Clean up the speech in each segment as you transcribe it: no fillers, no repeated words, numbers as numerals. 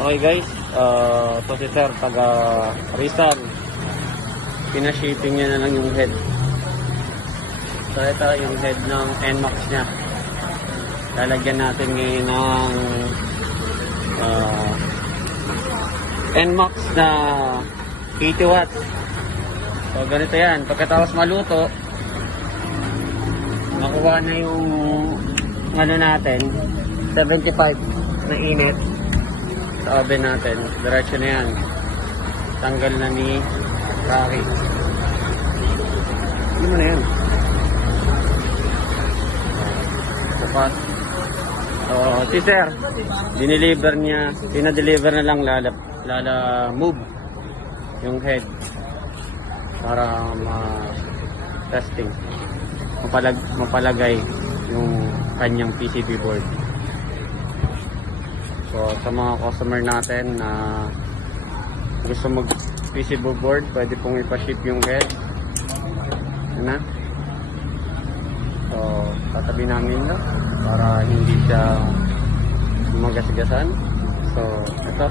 Okay guys, to si sir taga Rezaled. Pinashipping niya na lang yung head. So ito yung head ng NMAX niya. Lalagyan natin ngayon ng NMAX na 80 watts. So ganito yan. Pagkatapos maluto, makuha na yung ano natin, 75 na init sa oven natin. Diretso na yan. Tanggal na ni Rocky. Hindi mo na yan. Sapat. So, si sir, dineliver niya, pinadeliver na lang lala move yung head para ma-testing. Mapalagay yung kanyang PCB board. So, sa mga customer natin na gusto mag PCB board, pwede pong ipaship yung head. Ano? So, tatabi namin lang para hindi siya magasigasan. So, ito.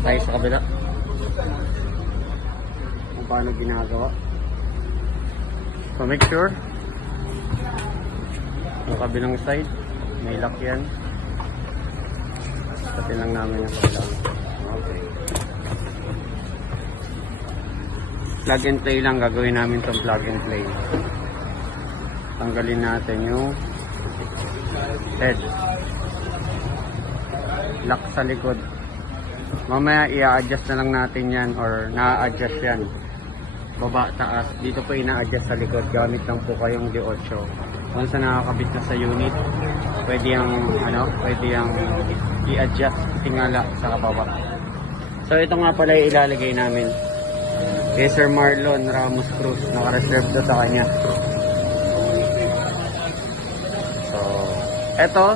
Tayo sa kabila. Kung paano ginagawa. So, make sure yung kabilang side may lock yan. Pati lang namin yung kabilang. Okay. Plug and play lang gagawin namin itong plug and play. Tanggalin natin yung head. Lock sa likod. Mamaya i-adjust na lang natin yan or na-adjust yan. Baba, taas. Dito po ina-adjust sa likod. Gamit lang po kayong D8. Once na nakakabit na sa unit, pwede yung i-adjust, tingala sa kababa. So ito nga pala ilalagay namin. Kay Sir Marlon Ramos Cruz, naka-reserve to sa kanya. So, ito,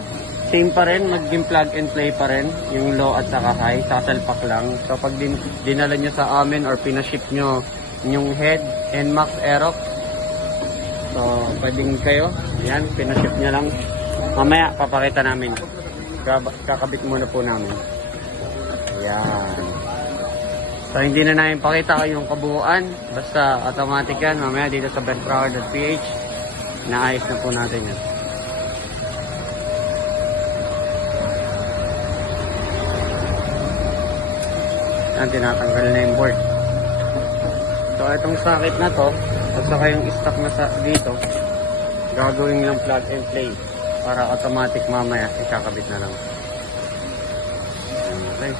same pa rin, maging plug and play pa rin, yung low at saka high, sasalpak lang. So, pag dinala nyo sa amin or pinaship nyo yung head, NMAX Aerox, so, pwedeng kayo, yan, pinaship nyo lang. Mamaya, papakita namin. Kakabit muna po namin. Yan. So, hindi na namin pakita yung kabuuan. Basta automatic yan. Mamaya dito sa bedflower.ph, naayos na po natin yan. Yan, tinatanggal na yung board. So, itong socket na to, at saka yung stock na dito, gagawin lang plug and play para automatic mamaya ikakabit na lang. Okay.